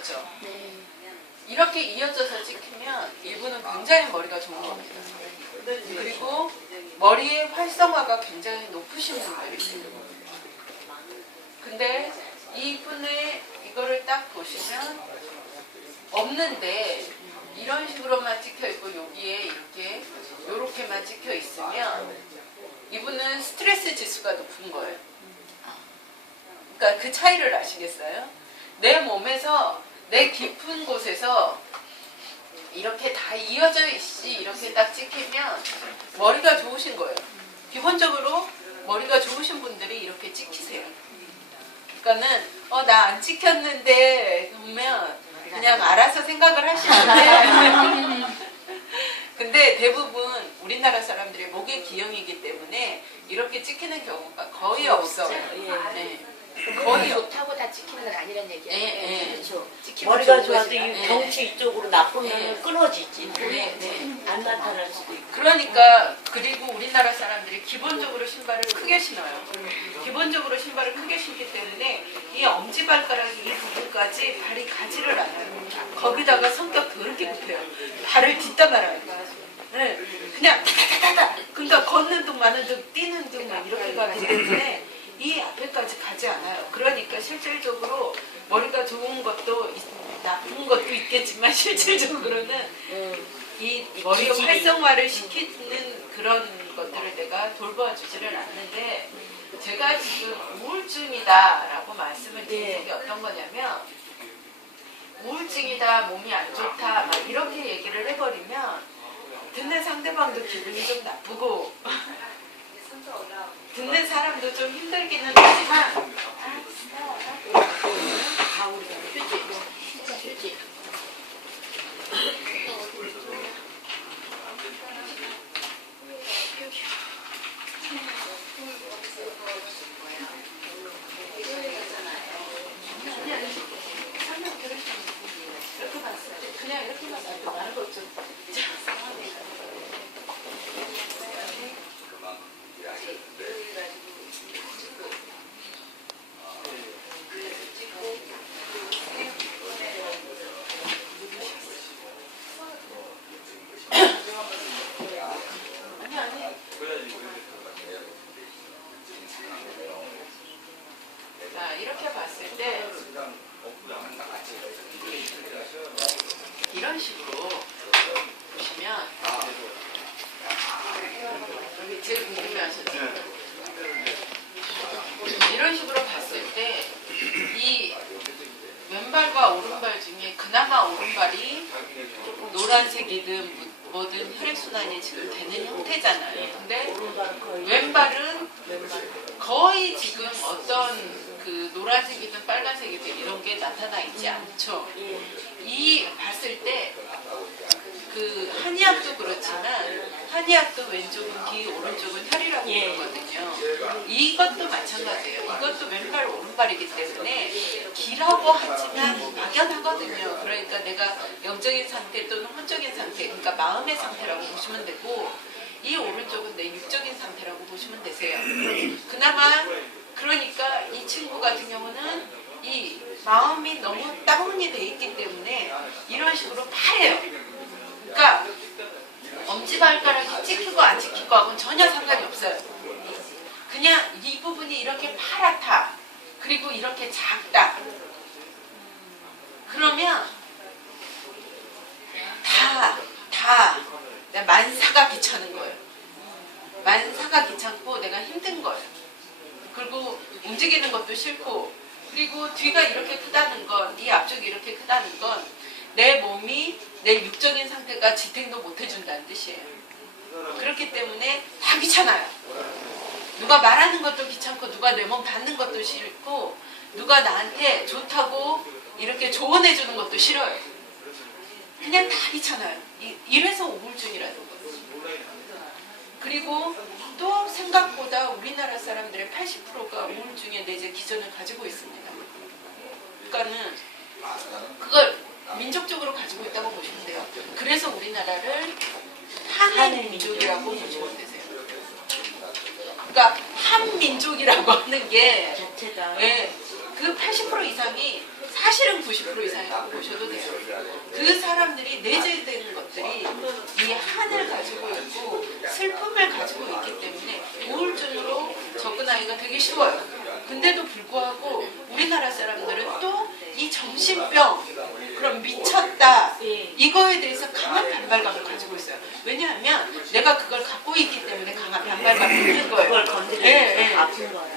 이어졌죠. 이렇게 이어져서 찍히면 이분은 굉장히 머리가 좋은 겁니다. 그리고 머리의 활성화가 굉장히 높으신 분들이세요. 근데 이분의 이거를 딱 보시면 없는데 이런 식으로만 찍혀 있고 여기에 이렇게 요렇게만 찍혀 있으면 이분은 스트레스 지수가 높은 거예요. 그러니까 그 차이를 아시겠어요? 내 몸에서 내 깊은 곳에서 이렇게 다 이어져 있이 이렇게 딱 찍히면 머리가 좋으신 거예요. 기본적으로 머리가 좋으신 분들이 이렇게 찍히세요. 그러니까는 나 안 찍혔는데 그러면 그냥 알아서 생각을 하시는데 근데 대부분 우리나라 사람들이 목의 기형이기 때문에 이렇게 찍히는 경우가 거의 없어요. 네. 거의 좋다고 다 찍히는 건 아니란 얘기야. 그렇죠. 머리가 좋아도 이 경치 이쪽으로 나쁘면 끊어지지. 안 나타날 수도 있고. 그러니까 그리고 우리나라 사람들이 기본적으로 신발을 크게 신어요. 기본적으로 신발을 크게 신기 때문에 이 엄지발가락 이 부분까지 발이 가지를 않아요. 거기다가 성격 더럽게 급해요. 발을 뒷다 말아요. 네. 그냥 타타타타타. 그러니까 걷는 둥 마는 둥 뛰는 둥 막 이렇게 가기 때문에 이 앞에까지 가지 않아요. 그러니까 실질적으로 머리가 좋은 것도 나쁜 것도 있겠지만 실질적으로는 이 머리의 활성화를 시키는 그런 것들을 내가 돌봐주지를 않는데 제가 지금 우울증이다라고 말씀을 드린 게 어떤 거냐면 우울증이다, 몸이 안 좋다 막 이렇게 얘기를 해버리면 듣는 상대방도 기분이 좀 나쁘고 듣는 사람도 좀 힘들기는 하지만 휴지 이렇게 봤어요. 그냥 이렇게 봤어요. 다른 거 좀. 자, 이렇게 봤을 때 이런 식으로 보시면 여기 제일 궁금해하셨죠? 이런 식으로 봤을 때 이 왼발과 오른발 중에 그나마 오른발이 노란색이든 뭐든 혈액순환이 지금 되는 형태잖아요. 근데 왼발은 거의 지금 어떤 그 노란색이든 빨간색이든 이런 게 나타나 있지 않죠. 이 봤을 때 그 한의학도 그렇지만 한의학도 왼쪽은 기, 오른쪽은 혈이라고 그러거든요. 이것도 마찬가지예요. 이것도 왼발, 오른발이기 때문에 기라고 하지만 막연하거든요. 그러니까 내가 영적인 상태 또는 혼적인 상태, 그러니까 마음의 상태라고 보시면 되고 이 오른쪽은 내 육적인 상태라고 보시면 되세요. 그나마 그러니까 이 친구 같은 경우는 이 마음이 너무 다운이 돼 있기 때문에 이런 식으로 파래요. 그러니까 엄지발가락이 찍히고 안 찍히고 하고는 전혀 상관이 없어요. 그냥 이 부분이 이렇게 파랗다. 그리고 이렇게 작다. 그러면 다 만사가 귀찮은 거예요. 만사가 귀찮고 내가 힘든 거예요. 그리고 움직이는 것도 싫고 그리고 뒤가 이렇게 크다는 건 이 앞쪽이 이렇게 크다는 건 내 몸이 내 육적인 상태가 지탱도 못 해준다는 뜻이에요. 그렇기 때문에 다 귀찮아요. 누가 말하는 것도 귀찮고 누가 내 몸 받는 것도 싫고 누가 나한테 좋다고 이렇게 조언해주는 것도 싫어요. 그냥 다 귀찮아요. 이래서 우울증이라는 거예요. 그리고 또 생각보다 우리나라 사람들의 80%가 우울증의 내재 기전을 가지고 있습니다. 그러니까는 그걸 민족적으로 가지고 있다고 보시면 돼요. 그래서 우리나라를 한민족이라고 보시면 되세요. 그러니까 한민족이라고 하는 게 그 80% 이상이 사실은 90% 이상이라고 보셔도 돼요. 그 사람들이 내재된 것들이 이 한을 가지고 있고 슬픔을 가지고 있기 때문에 우울증으로 접근하기가 되게 쉬워요. 근데도 불구하고 우리나라 사람들은 또 이 정신병, 그럼 미쳤다, 이거에 대해서 강한 반발감을 가지고 있어요. 왜냐하면 내가 그걸 갖고 있기 때문에 강한 반발감이 있는 거예요. 그걸 건드리니까 아픈 거야.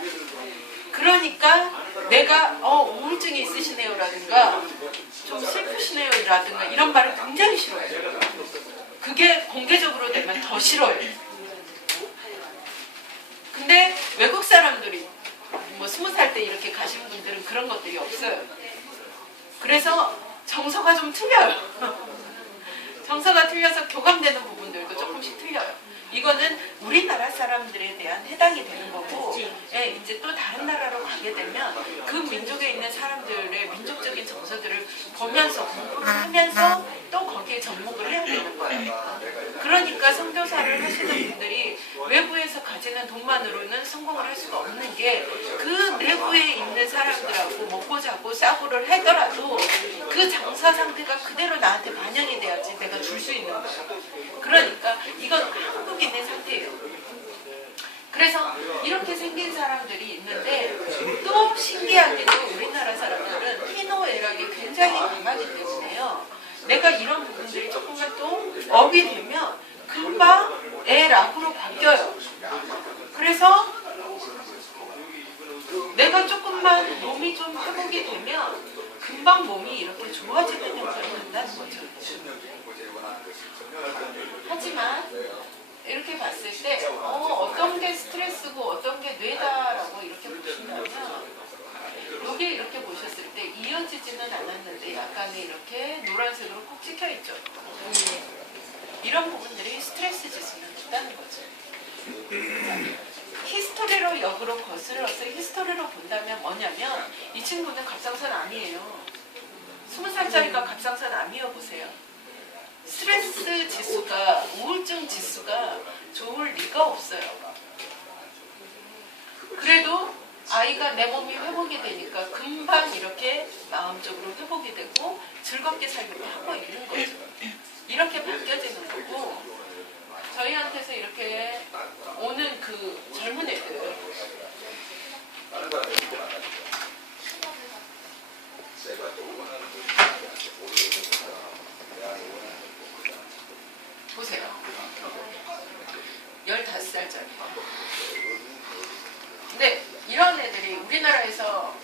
그러니까 내가 우울증이 있으시네요라든가 좀 슬프시네요라든가 이런 말을 굉장히 싫어해요. 그게 공개적으로 되면 더 싫어요. 근데 외국 사람들이 뭐 20살 때 이렇게 가신 분들은 그런 것들이 없어요. 그래서 정서가 좀 틀려요. 정서가 틀려서 교감되는 부분들도 조금씩 틀려요. 이거는 우리나라 사람들에 대한 해당이 되는 거고, 예, 이제 또 다른 나라로 가게 되면 그 민족에 있는 사람들의 민족적인 정서들을 보면서 공부를 하면서 또 거기에 접목을 해야 되는 거예요. 그러니까 선교사를 하시는 분들이 외부에서 가지는 돈만으로는 성공을 할 수가 없는 게 그 내부에 있는 사람들하고 먹고 자고 싸구를 하더라도 그 장사 상태가 그대로 나한테 반영이 돼야지 내가 줄 수 있는 거예요. 그러니까 이건 한국인의 상태예요. 그래서 이렇게 생긴 사람들이 있는데 또 신기하게도 우리나라 사람들은 희노애락이 굉장히 강하기 때문에요. 내가 이런 부분들이 조금만 또 업이 되면 금방 애락으로 바뀌어요. 그래서 내가 조금만 몸이 좀 회복이 되면 금방 몸이 이렇게 좋아지는 현상이 난다는 거죠. 하지만 이렇게 봤을 때 어떤 게 스트레스고 어떤 게 뇌다라고 이렇게 보신다면 여기 이렇게 보셨을 때 이어지지는 않았는데 약간의 이렇게 노란색으로 콕 찍혀 있죠. 이런 부분들이 스트레스 지수는 있다는 거죠. 히스토리로 역으로 거슬러서 히스토리로 본다면 뭐냐면 이 친구는 갑상선 암이에요. 20살짜리가 갑상선 암이어 보세요. 스트레스 지수가, 우울증 지수가 좋을 리가 없어요. 그래도 아이가 내 몸이 회복이 되니까 금방 이렇게 마음적으로 회복이 되고 즐겁게 살기로 하고 있는 거죠. 이렇게 바뀌어지는 거고, 저희한테서 이렇게 오는 그 젊은 애들, 보세요. 15살짜리. 근데 이런 애들이 우리나라에서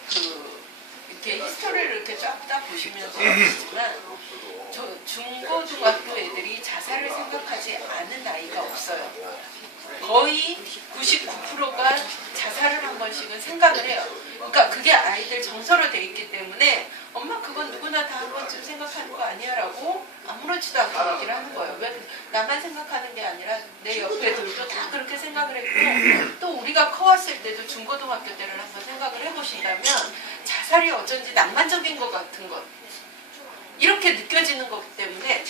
이렇게 히스토리를 이렇게 쫙 보시면서 아시지만 중고등학교 애들이 자살을 생각하지 않은 나이가 없어요. 거의 99%가 자살을 한 번씩은 생각을 해요. 그러니까 그게 아이들 정서로 돼 있기 때문에 엄마 그건 누구나 다 한 번쯤 생각하는 거 아니야 라고 아무렇지도 않게 얘기를 하는 거예요. 왜 나만 생각하는 게 아니라 내 옆에 들도 다 그렇게 생각을 했고, 또 우리가 커왔을 때도 중고등학교 때를 한번 생각을 해보신다면 자살이 어쩐지 낭만적인 것 같은 것, 이렇게 느껴지는 거기 때문에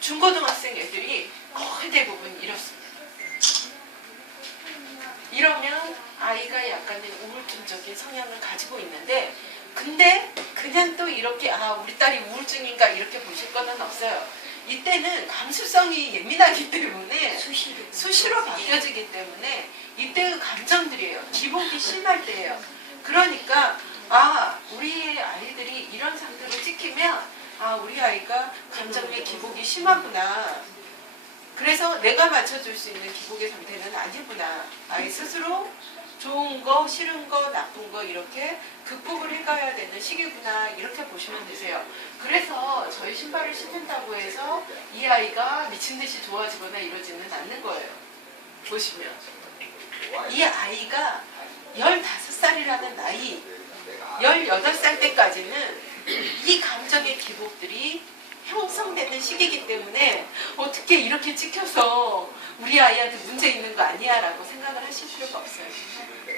중고등학생 애들이 거의 대부분 이렇습니다. 이러면 아이가 약간의 우울증적인 성향을 가지고 있는데, 근데 그냥 또 이렇게 우리 딸이 우울증인가 이렇게 보실 거는 없어요. 이때는 감수성이 예민하기 때문에 수시로 바뀌어지기 때문에 이때의 감정들이에요. 기복이 심할 때예요. 그러니까 우리의 아이들이 이런 상태로 찍히면 우리 아이가 감정의 기복이 심하구나. 그래서 내가 맞춰줄 수 있는 기복의 상태는 아니구나. 아이 스스로 좋은 거, 싫은 거, 나쁜 거 이렇게 극복을 해가야 되는 시기구나. 이렇게 보시면 되세요. 그래서 저희 신발을 신는다고 해서 이 아이가 미친 듯이 좋아지거나 이러지는 않는 거예요. 보시면 이 아이가 15살이라는 나이, 18살 때까지는 이 감정의 기복들이 형성되는 시기이기 때문에 어떻게 이렇게 찍혀서 우리 아이한테 문제 있는 거 아니야 라고 생각을 하실 필요가 없어요.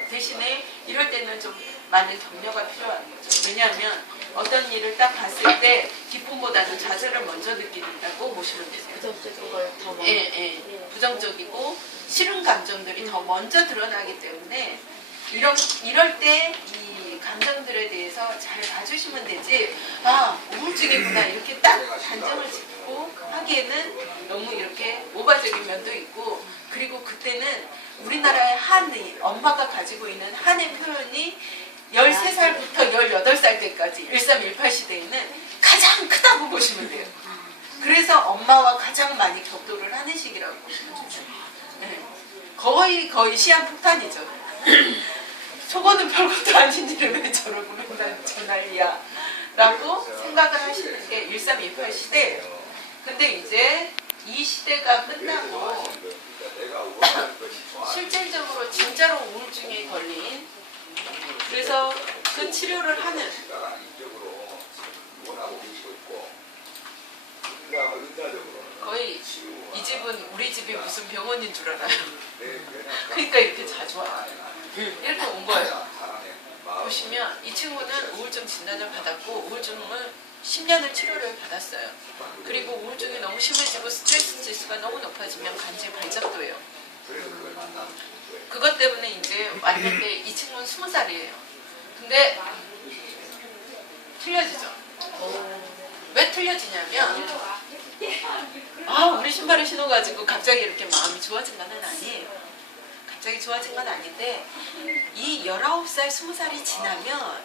대신에 이럴 때는 좀 많은 격려가 필요한 거죠. 왜냐하면 어떤 일을 딱 봤을 때 기쁨보다는 좌절을 먼저 느낀다고 보시면 되세요. 부정적인 걸 더 많이. 부정적이고 싫은 감정들이 더 먼저 드러나기 때문에 이럴 때 이 감정들에 대해서 잘 봐주시면 되지, 아 우울증이구나 이렇게 딱 단정을 짓고 하기에는 너무 이렇게 오바적인 면도 있고, 그리고 그때는 우리나라의 한이, 엄마가 가지고 있는 한의 표현이 13살부터 18살 때까지 1318 시대에는 가장 크다고 보시면 돼요. 그래서 엄마와 가장 많이 격돌을 하는 시기라고 보시면 돼요. 네. 거의 시한폭탄이죠. 저거는 별것도 아닌 일을 왜 저러고 맨날 저 난리야 라고 생각을 하시는 게 1328 시대예요. 근데 이제 이 시대가 끝나고 실질적으로 진짜로 우울증에 걸린, 그래서 그 치료를 하는, 거의 이 집은 우리 집이 무슨 병원인 줄 알아요. 그러니까 이렇게 자주 와요. 이렇게 온 거예요. 보시면 이 친구는 우울증 진단을 받았고 우울증을 10년을 치료를 받았어요. 그리고 우울증이 너무 심해지고 스트레스 지수가 너무 높아지면 간질 발작도 해요. 그것 때문에 이제 왔는데 이 친구는 20살이에요. 근데 틀려지죠. 왜 틀려지냐면, 아 우리 신발을 신어가지고 갑자기 이렇게 마음이 좋아진 건 아니에요. 갑자기 좋아진 건 아닌데, 이 19살, 20살이 지나면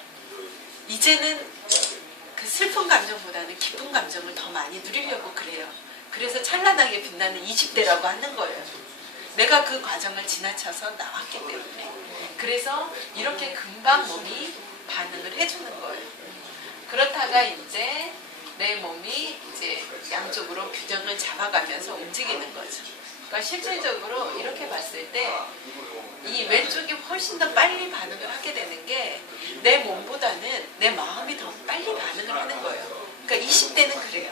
이제는 그 슬픈 감정보다는 기쁜 감정을 더 많이 누리려고 그래요. 그래서 찬란하게 빛나는 20대라고 하는 거예요. 내가 그 과정을 지나쳐서 나왔기 때문에. 그래서 이렇게 금방 몸이 반응을 해주는 거예요. 그렇다가 이제 내 몸이 이제 양쪽으로 균형을 잡아가면서 움직이는 거죠. 그러니까 실질적으로 이렇게 봤을 때 이 왼쪽이 훨씬 더 빨리 반응을 하게 되는 게 내 몸보다는 내 마음이 더 빨리 반응을 하는 거예요. 그러니까 20대는 그래요.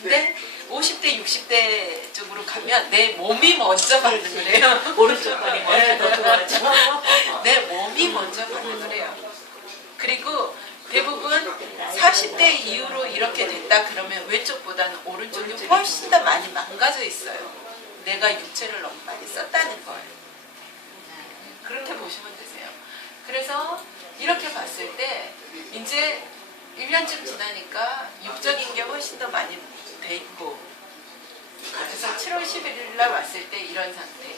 근데 50대, 60대 쪽으로 가면 내 몸이 먼저 반응을 해요. 오른쪽 발이 먼저 좋아져. 내 몸이 먼저 반응을 해요. 그리고 대부분 40대 이후로 이렇게 됐다 그러면 왼쪽보다는 오른쪽이 훨씬 더 많이 망가져 있어요. 내가 육체를 너무 많이 썼다는 거예요. 그렇게 보시면 되세요. 그래서 이렇게 봤을 때 이제 1년쯤 지나니까 육적인 게 훨씬 더 많이 돼 있고, 그래서 7월 11일 날 왔을 때 이런 상태.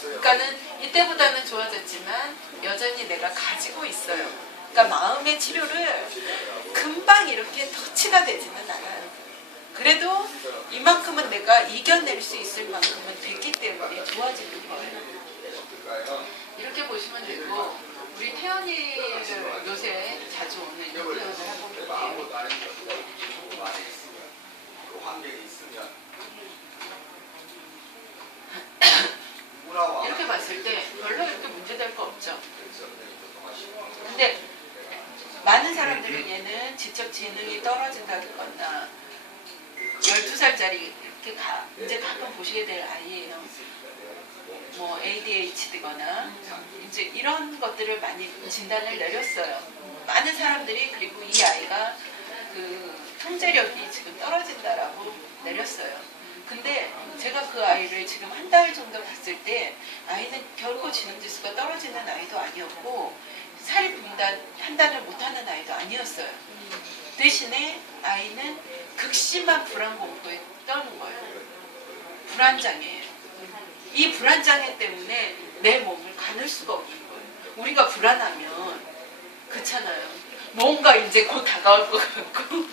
그러니까는 이때보다는 좋아졌지만 여전히 내가 가지고 있어요. 그러니까 마음의 치료를 금방 이렇게 터치가 되지는 않아요. 그래도 이만큼은 내가 이겨낼 수 있을 만큼은 됐기 때문에 좋아지는 거예요. 이렇게 보시면 되고, 우리 태연이를 요새 자주 오는 태연을 한번 볼게요. 이렇게 봤을 때 별로 이렇게 문제될 거 없죠. 근데 많은 사람들은 얘는 지적 지능이 떨어진다거나 12살짜리 이렇게 이제 가끔 보시게 될 아이예요. 뭐 ADHD거나 이제 이런 것들을 많이 진단을 내렸어요. 많은 사람들이. 그리고 이 아이가 그 통제력이 지금 떨어진다라고 내렸어요. 근데 제가 그 아이를 지금 한 달 정도 봤을 때 아이는 결코 지능지수가 떨어지는 아이도 아니었고 사리 판단을 못하는 아이도 아니었어요. 대신에 아이는 극심한 불안공포에 떠는 거예요. 불안장애예요. 이 불안장애 때문에 내 몸을 가눌 수가 없는 거예요. 우리가 불안하면 그렇잖아요. 뭔가 이제 곧 다가올 것 같고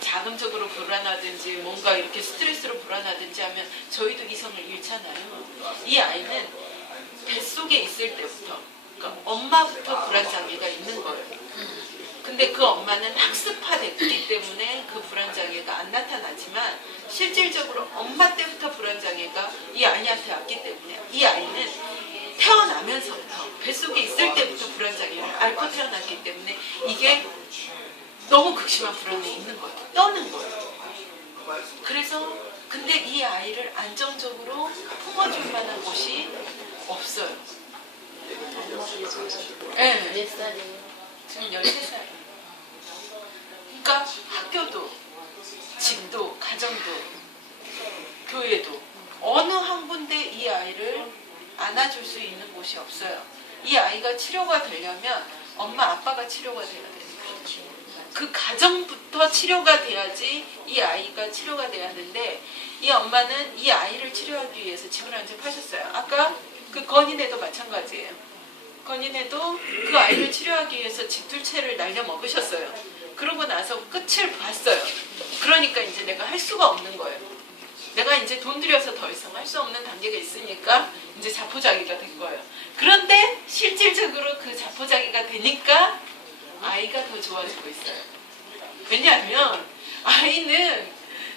자금적으로 불안하든지 뭔가 이렇게 스트레스로 불안하든지 하면 저희도 이성을 잃잖아요. 이 아이는 뱃속에 있을 때부터, 그러니까 엄마부터 불안장애가 있는 거예요. 근데 그 엄마는 학습화됐기 때문에 그 불안장애가 안 나타나지만 실질적으로 엄마 때부터 불안장애가 이 아이한테 왔기 때문에 이 아이는 태어나면서부터 뱃속에 있을 때부터 불안장애를 앓고 태어났기 때문에 이게 너무 극심한 불안에 있는 거예요. 떠는 거예요. 그래서 근데 이 아이를 안정적으로 품어줄 만한 곳이 없어요. 네. 몇 살이에요? 지금 13살. 그러니까 학교도, 집도, 가정도, 교회도 어느 한 군데 이 아이를 안아줄 수 있는 곳이 없어요. 이 아이가 치료가 되려면 엄마 아빠가 치료가 돼야 되는 거예요. 그 가정부터 치료가 돼야지 이 아이가 치료가 돼야 하는데 이 엄마는 이 아이를 치료하기 위해서 집을 한 채 파셨어요. 아까 그 건인애도 마찬가지예요. 건인애도 그 아이를 치료하기 위해서 집 두 채를 날려 먹으셨어요. 그러고 나서 끝을 봤어요. 그러니까 이제 내가 할 수가 없는 거예요. 내가 이제 돈 들여서 더 이상 할 수 없는 단계가 있으니까 이제 자포자기가 된 거예요. 그런데 실질적으로 그 자포자기가 되니까 아이가 더 좋아지고 있어요. 왜냐하면 아이는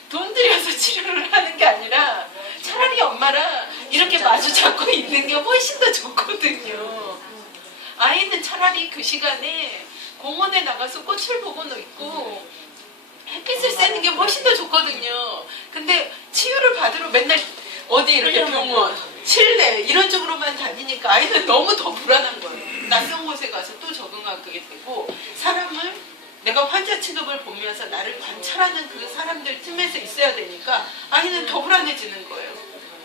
돈 들여서 치료를 하는 게 아니라 차라리 엄마랑 이렇게 마주 잡고 있는 게 훨씬 더 좋거든요. 아이는 차라리 그 시간에 공원에 나가서 꽃을 보고 있고 햇빛을 쐬는 게 훨씬 더 좋거든요. 근데 치유를 받으러 맨날 어디 이렇게 병원, 실내 이런 쪽으로만 다니니까 아이는 너무 더 불안한 거예요. 낯선 곳에 가서 또 적응하게 되고 사람을 내가 환자 취급을 보면서 나를 관찰하는 그 사람들 틈에서 있어야 되니까 아이는 더 불안해지는 거예요.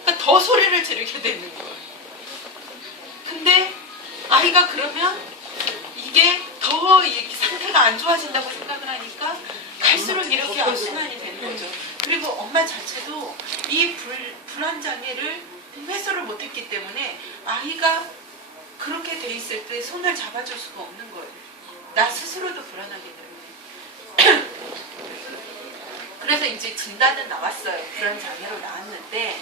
그러니까 더 소리를 지르게 되는 거예요. 근데 아이가 그러면 이게 더 이렇게 상태가 안 좋아진다고 생각을 하니까 갈수록 이렇게 악순환이 되는 거죠. 그리고 엄마 자체도 이 불안 장애를 해소를 못했기 때문에 아이가 그렇게 돼 있을 때 손을 잡아줄 수가 없는 거예요. 나 스스로도 불안하기 때문에. 그래서 이제 진단은 나왔어요. 불안 장애로 나왔는데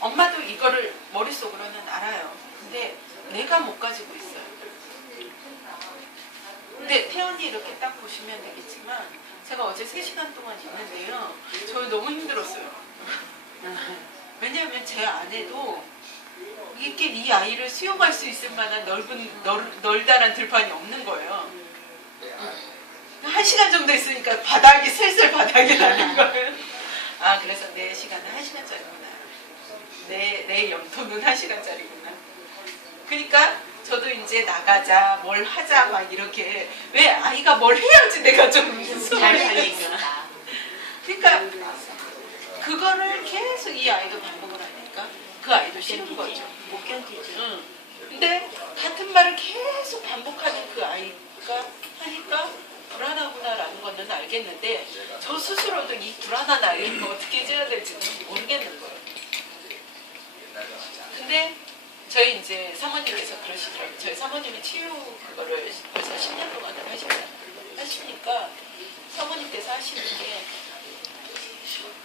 엄마도 이거를 머릿속으로는 알아요. 근데 내가 못 가지고 있어요. 근데 태연이 이렇게 딱 보시면 되겠지만 제가 어제 3시간 동안 있는데요. 저 너무 힘들었어요. 왜냐하면 제 안에도 이렇게 이 아이를 수용할 수 있을 만한 널다란 들판이 없는 거예요. 1시간 정도 있으니까 바닥이 슬슬 바닥이 나는 거예요. 아, 그래서 내 시간은 1시간짜리구나. 내 영토는 1시간짜리구나. 그러니까 저도 이제 나가자, 뭘 하자 막 이렇게 왜 아이가 뭘 해야지 내가 좀 잘 살리니까. 그러니까 그거를 계속 이 아이가 반복을 하니까 그 아이도 싫은 거죠. 못 견디죠. 응. 근데 같은 말을 계속 반복하는 그 아이가 하니까 불안하구나라는 거는 알겠는데 저 스스로도 이 불안한 아이를 어떻게 해줘야 될지는 모르겠는 거예요. 근데 저희 이제 사모님께서 그러시더라고요. 저희 사모님이 치유 그거를 벌써 10년 동안을 하시니까 사모님께서 하시는 게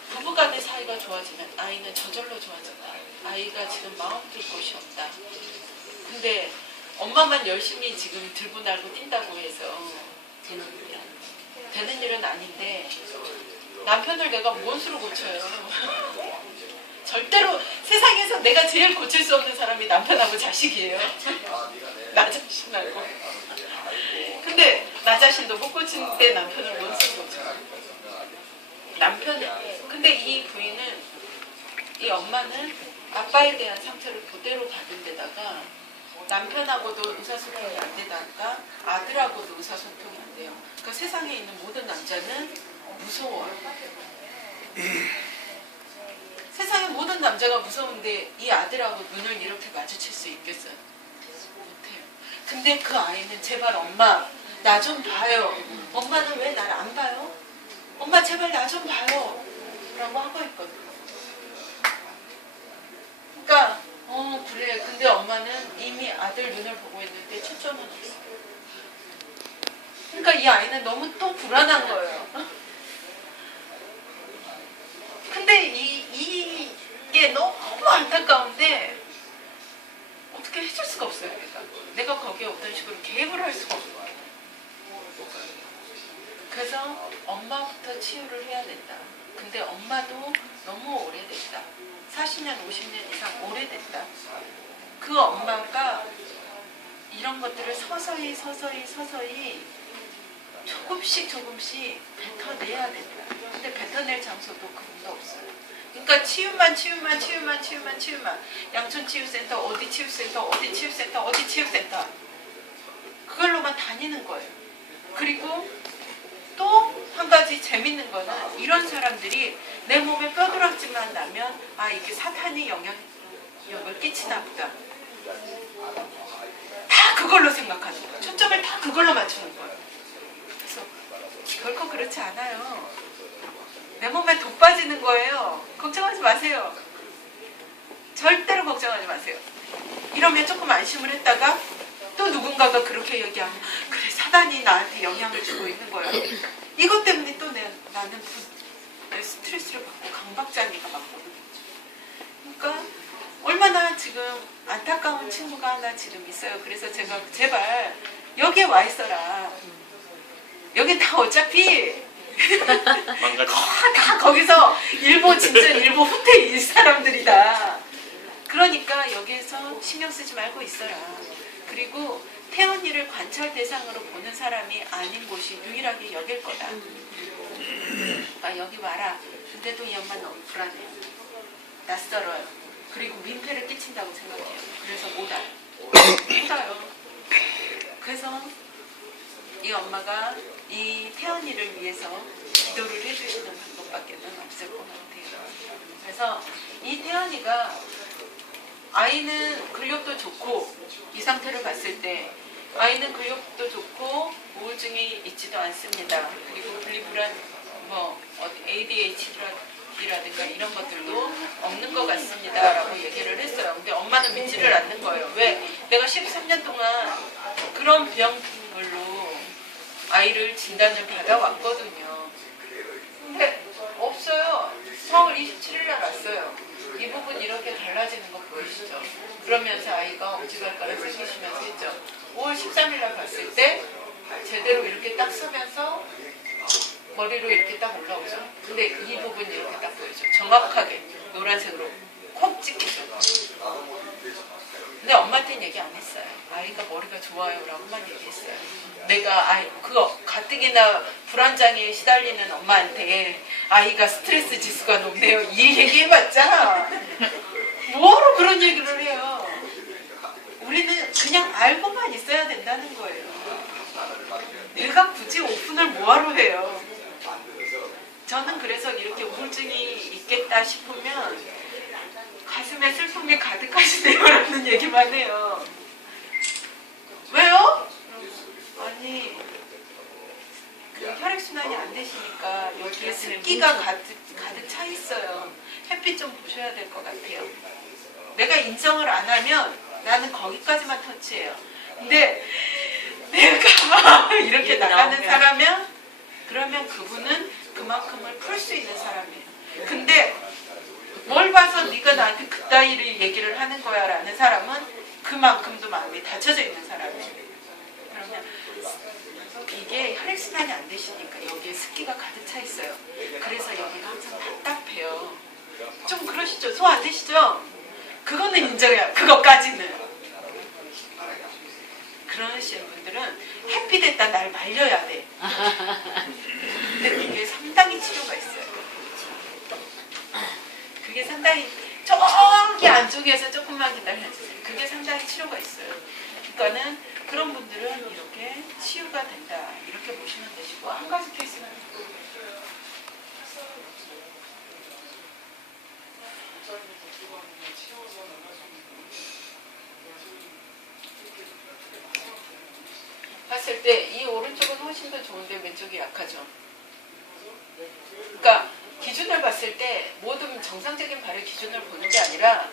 부부간의 사이가 좋아지면 아이는 저절로 좋아진다. 아이가 지금 마음 둘 곳이 없다. 근데 엄마만 열심히 지금 들고 날고 뛴다고 해서 되는 일은 아닌데 남편을 내가 무슨 수로 고쳐요. 절대로 세상에서 내가 제일 고칠 수 없는 사람이 남편하고 자식이에요. 나 자신하고. 근데 나 자신도 못 고치는데 남편을 뭔 수로 고쳐요. 근데 이 부인은, 이 엄마는 아빠에 대한 상처를 그대로 받은 데다가 남편하고도 의사소통이 안 되다가 아들하고도 의사소통이 안 돼요. 그러니까 세상에 있는 모든 남자는 무서워요. 세상의 모든 남자가 무서운데 이 아들하고 눈을 이렇게 마주칠 수 있겠어요? 못해요. 근데 그 아이는 제발 엄마 나 좀 봐요. 엄마는 왜 날 안 봐요? 엄마 제발 나 좀 봐요. 라고 하고 있거든요. 그러니까 그래. 근데 엄마는 이미 아들 눈을 보고 있는데 초점은 없어. 그러니까 이 아이는 너무 또 불안한 거예요. 근데 이게 너무 안타까운데 어떻게 해줄 수가 없어요. 내가 거기에 어떤 식으로 개입을 할 수가 없는 거예요. 그래서 엄마부터 치유를 해야 된다. 근데 엄마도 너무 오래됐다. 40년, 50년 이상 오래됐다. 그 엄마가 이런 것들을 서서히 조금씩 뱉어내야 된다. 근데 뱉어낼 장소도 그분도 없어요. 그러니까 치유만. 양천치유센터, 어디 치유센터. 그걸로만 다니는 거예요. 그리고 또 한 가지 재밌는 거는 이런 사람들이 내 몸에 뼈도락지만 나면 아 이게 사탄이 영향력을 끼치나 보다. 그걸로 생각하는 거예요. 초점을 다 그걸로 맞추는 거예요. 그래서 결코 그렇지 않아요. 내 몸에 독 빠지는 거예요. 걱정하지 마세요. 절대로 걱정하지 마세요. 이러면 조금 안심을 했다가 또 누군가가 그렇게 얘기하면 그래 사단이 나한테 영향을 주고 있는 거야. 이것 때문에 또 나는 스트레스를 받고 강박장애가 맞거든요. 그러니까 얼마나 지금 안타까운 친구가 하나 지금 있어요. 그래서 제가 제발 여기에 와 있어라. 여기 다 어차피 다 거기서 일본 진짜 일본 후퇴인 사람들이다. 그러니까 여기에서 신경 쓰지 말고 있어라. 그리고 태연이를 관찰 대상으로 보는 사람이 아닌 곳이 유일하게 여길 거다. 아, 여기 와라. 근데도 이 엄마 너무 불안해요. 낯설어요. 그리고 민폐를 끼친다고 생각해요. 그래서 못 와요. 못 와요. 그래서 이 엄마가 이 태연이를 위해서 기도를 해주시는 방법밖에 없을 것 같아요. 그래서 이 태연이가 아이는 근력도 좋고 이 상태를 봤을 때 아이는 근력도 좋고 우울증이 있지도 않습니다. 그리고 분리불안 ADHD라든가 이런 것들도 없는 것 같습니다 라고 얘기를 했어요. 근데 엄마는 믿지를 않는 거예요. 왜? 내가 13년 동안 그런 병물로 아이를 진단을 받아왔거든요. 근데 없어요. 4월 27일 날 왔어요. 이 부분 이렇게 달라지는 거 보이시죠? 그러면서 아이가 엄지발가락 생기시면서 했죠. 5월 13일 날 봤을 때 제대로 이렇게 딱 서면서 머리로 이렇게 딱 올라오죠. 근데 이 부분이 이렇게 딱 보이죠. 정확하게 노란색으로 콕 찍히죠. 근데 엄마한테는 얘기 안 했어요. 아이가 머리가 좋아요 라고만 얘기했어요. 내가 그거 가뜩이나 불안장애에 시달리는 엄마한테 아이가 스트레스 지수가 높네요 이 얘기 해봤자 뭐하러 그런 얘기를 해요. 우리는 그냥 알고만 있어야 된다는 거예요. 내가 굳이 오픈을 뭐하러 해요. 저는 그래서 이렇게 우울증이 있겠다 싶으면 가슴에 슬픔이 가득하시네요 라는 얘기만 해요. 왜요? 아니 그 혈액순환이 안 되시니까 여기에 습기가 가득 차 있어요. 햇빛 좀 보셔야 될 것 같아요. 내가 인정을 안 하면 나는 거기까지만 터치해요. 근데 내가 이렇게 나가는 사람이면 그러면 그분은 그만큼을 풀 수 있는 사람이에요. 근데 뭘 봐서 네가 나한테 그따위를 얘기를 하는 거야 라는 사람은 그만큼도 마음이 닫혀져 있는 사람이에요. 그러면 이게 혈액순환이 안 되시니까 여기에 습기가 가득 차 있어요. 그래서 여기가 항상 답답해요. 좀 그러시죠? 소 안 되시죠? 그거는 인정해요. 그것까지는. 그러시는 분들은 햇빛에다 날 말려야 돼. 근데 그게 상당히 치료가 있어요. 그게 상당히 저기 안쪽에서 조금만 기다려주세요. 그게 상당히 치료가 있어요. 그러니까는 그런 분들은 이렇게 치유가 된다. 이렇게 보시면 되시고 한 가지 케이스는 봤을 때 이 오른쪽은 훨씬 더 좋은데 왼쪽이 약하죠. 그러니까 기준을 봤을 때 모든 정상적인 발의 기준을 보는 게 아니라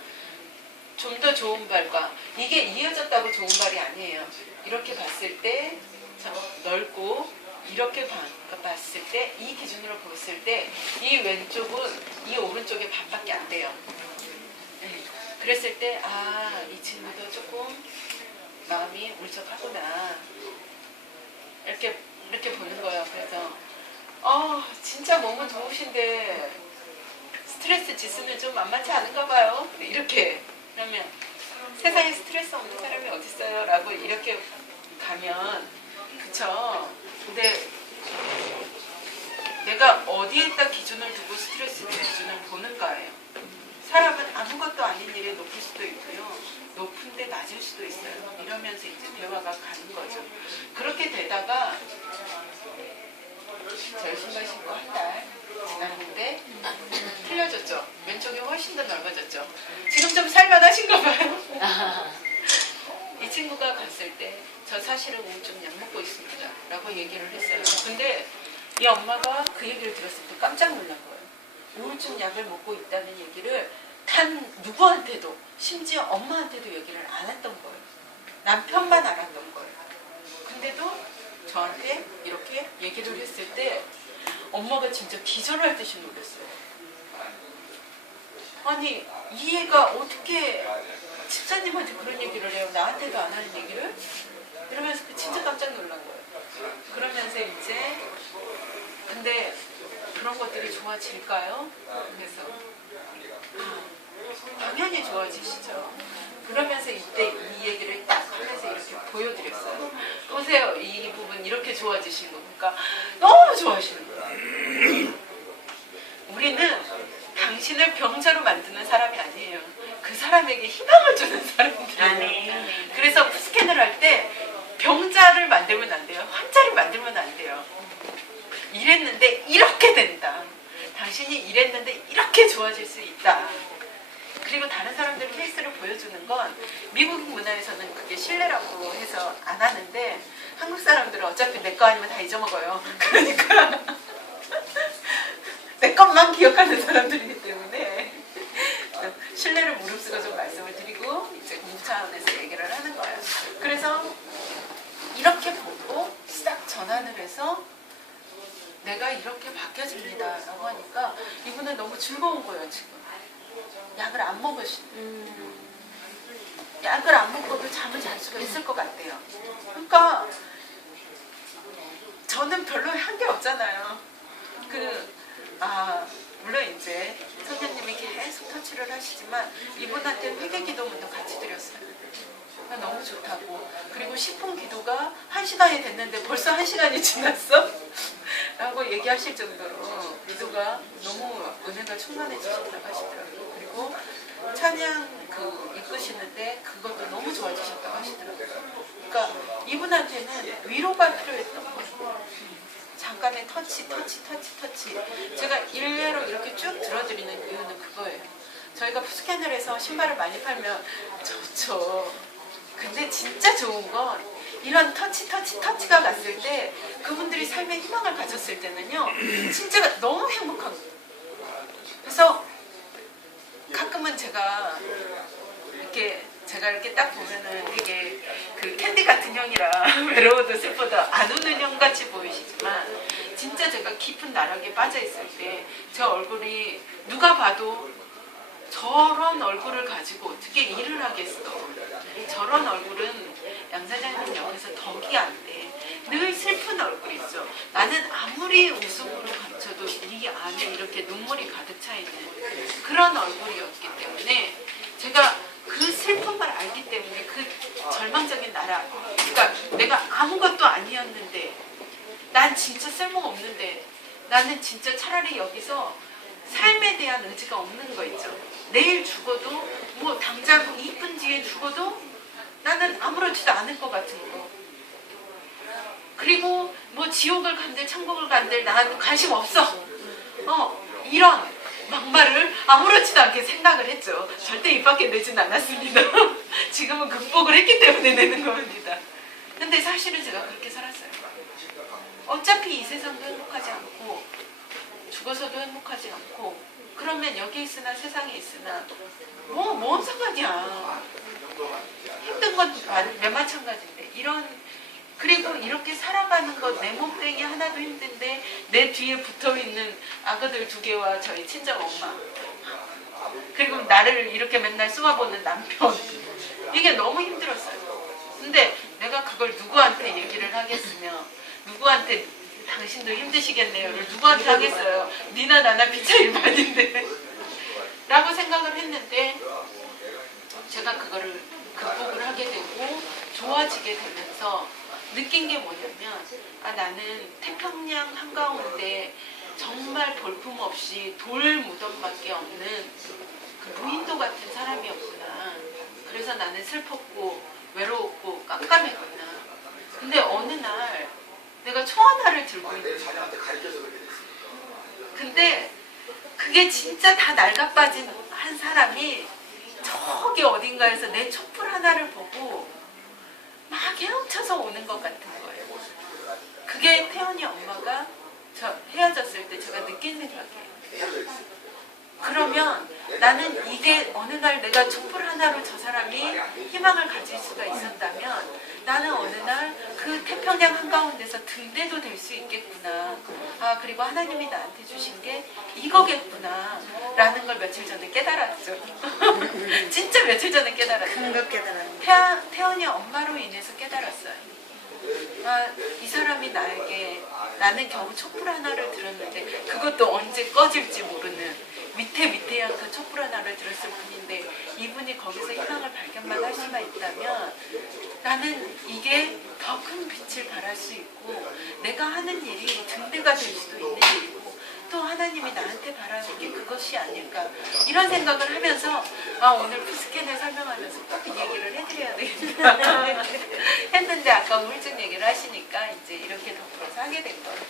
좀 더 좋은 발과 이게 이어졌다고 좋은 발이 아니에요. 이렇게 봤을 때 넓고 이렇게 봤을 때 이 기준으로 봤을 때 이 왼쪽은 이 오른쪽의 반밖에 안 돼요. 그랬을 때 아, 이 친구도 조금 마음이 울적하구나 이렇게 보는 거예요. 그래서 진짜 몸은 좋으신데 스트레스 지수는 좀 만만치 않은가 봐요. 이렇게 그러면 세상에 스트레스 없는 사람이 어디 있어요? 라고 이렇게 가면 그쵸? 근데 내가 어디에다 기준을 두고 스트레스 기준을 보는가예요. 사람은 아무것도 아닌 일에 높을 수도 있고요. 높은데 낮을 수도 있어요. 이러면서 이제 대화가 가는 거죠. 그렇게 되다가 저 신발 신고 한 달 지났는데 틀려졌죠. 왼쪽이 훨씬 더 넓어졌죠. 지금 좀 살만하신가 봐요. 이 친구가 갔을 때 저 사실은 우울증 약 먹고 있습니다 라고 얘기를 했어요. 근데 이 엄마가 그 얘기를 들었을 때 깜짝 놀란 거예요. 우울증 약을 먹고 있다는 얘기를 단 누구한테도, 심지어 엄마한테도 얘기를 안 했던 거예요. 남편만 알았던 거예요. 근데도 저한테 이렇게 얘기를 했을 때 엄마가 진짜 기절할 듯이 놀랐어요. 아니 이 애가 어떻게 집사님한테 그런 얘기를 해요? 나한테도 안 하는 얘기를? 이러면서 진짜 깜짝 놀란 거예요. 그러면서 이제 근데 그런 것들이 좋아질까요? 그래서 당연히 좋아지시죠. 그러면서 이때 이 얘기를 딱 하면서 이렇게 보여드렸어요. 보세요, 이 부분 이렇게 좋아지신 거 보니까 너무 좋아하시는 거예요. 우리는 당신을 병자로 만드는 사람이 아니에요. 그 사람에게 희망을 주는 사람들이에요. 그래서 스캔을 할 때 병자를 만들면 안 돼요. 환자를 만들면 안 돼요. 이랬는데 이렇게 된다. 당신이 이랬는데 이렇게 좋아질 수 있다. 그리고 다른 사람들 케이스를 보여주는 건 미국 문화에서는 그게 신뢰라고 해서 안 하는데 한국 사람들은 어차피 내 거 아니면 다 잊어먹어요. 그러니까 내 것만 기억하는 사람들이기 때문에 신뢰를 무릅쓰고 좀 말씀을 드리고 이제 공부 차원에서 얘기를 하는 거예요. 그래서 이렇게 보고 싹 전환을 해서 내가 이렇게 바뀌어집니다 라고 하니까 이분은 너무 즐거운 거예요. 지금 약을 안 먹으시는 약을 안 먹고도 잠을 잘 수가 있을 것 같대요. 그러니까 저는 별로 한 게 없잖아요. 물론 이제 선생님이 계속 터치를 하시지만 이분한테 회개 기도문도 같이 드렸어요. 너무 좋다고. 그리고 10분 기도가 1시간이 됐는데 벌써 1시간이 지났어? 라고 얘기하실 정도로 기도가 너무 은혜가 충만해지셨다고 하시더라고요. 그리고 찬양 이끄시는데 그것도 너무 좋아지셨다고 하시더라고요. 그러니까 이분한테는 위로가 필요했던 거예요. 잠깐의 터치. 제가 일례로 이렇게 쭉 들어드리는 이유는 그거예요. 저희가 스캔을 해서 신발을 많이 팔면 좋죠. 근데 진짜 좋은 건 이런 터치가 갔을 때 그분들이 삶에 희망을 가졌을 때는요 진짜 너무 행복한 거예요. 그래서 가끔은 제가 이렇게 딱 보면은 되게 그 캔디 같은 형이라 외로워도 슬퍼도 안 우는 형 같이 보이시지만 진짜 제가 깊은 나락에 빠져 있을 때 제 얼굴이 누가 봐도 저런 얼굴을 가지고 어떻게 일을 하겠어. 저런 얼굴은 양 사장님 옆에서 덕이 안 돼. 늘 슬픈 얼굴이죠. 나는 아무리 웃음으로 감춰도 이 안에 이렇게 눈물이 가득 차 있는 그런 얼굴이었기 때문에 제가 그 슬픔을 알기 때문에 그 절망적인 나라, 그러니까 내가 아무것도 아니었는데 난 진짜 쓸모없는데 나는 진짜 차라리 여기서 삶에 대한 의지가 없는 거 있죠. 내일 죽어도 뭐 당장 2분 뒤에 죽어도 나는 아무렇지도 않을 것 같은 거. 그리고 뭐 지옥을 간들 천국을 간들 난 관심 없어. 이런 막말을 아무렇지도 않게 생각을 했죠. 절대 입 밖에 내진 않았습니다. 지금은 극복을 했기 때문에 내는 겁니다. 근데 사실은 제가 그렇게 살았어요. 어차피 이 세상도 행복하지 않고 죽어서도 행복하지 않고 그러면 여기 있으나 세상에 있으나 뭔 상관이야. 힘든 건 내 마찬가지인데 그리고 이렇게 살아가는 것 내 몸뚱이 하나도 힘든데 내 뒤에 붙어있는 아그들 2개와 저희 친정 엄마 그리고 나를 이렇게 맨날 쏘아보는 남편 이게 너무 힘들었어요. 근데 내가 그걸 누구한테 얘기를 하겠으며 누구한테 당신도 힘드시겠네요를 누구한테 하겠어요. 니나 나나 피차 일반인데 라고 생각을 했는데 제가 그거를 극복을 하게 되고 좋아지게 되면서 느낀 게 뭐냐면 나는 태평양 한가운데 정말 볼품없이 돌 무덤밖에 없는 그 무인도 같은 사람이었구나. 그래서 나는 슬펐고 외로웠고 깜깜했구나. 근데 어느 날 내가 총 하나를 들고 있는 거야. 근데 그게 진짜 다 낡아빠진 한 사람이 저기 어딘가에서 내 촛불 하나를 보고 막 헤엄쳐서 오는 것 같은 거예요. 그게 태연이 엄마가 저 헤어졌을 때 제가 느낀 생각이에요. 그러면 나는 이게 어느 날 내가 촛불 하나로 저 사람이 희망을 가질 수가 있었다면 나는 어느 날 그 태평양 한가운데서 등대도 될 수 있겠구나. 아, 그리고 하나님이 나한테 주신 게 이거겠구나 라는 걸 며칠 전에 깨달았죠. 진짜 며칠 전에 깨달았어요. 큰 거 깨달았네. 태연이 엄마로 인해서 깨달았어요. 아, 이 사람이 나에게, 나는 겨우 촛불 하나를 들었는데 그것도 언제 꺼질지 모르는 위태위태한 그 촛불 하나를 들었을 뿐인데 이분이 거기서 희망을 발견만 할 수가 있다면 나는 이게 더 큰 빛을 발할 수 있고 내가 하는 일이 등대가 될 수도 있는 일이고 또 하나님이 나한테 바라는 게 그것이 아닐까 이런 생각을 하면서 아, 오늘 푸스캔을 설명하면서 꼭 이 얘기를 해드려야 되겠다 했는데 아까 우울증 얘기를 하시니까 이제 이렇게 덧붙여서 하게 된 거예요.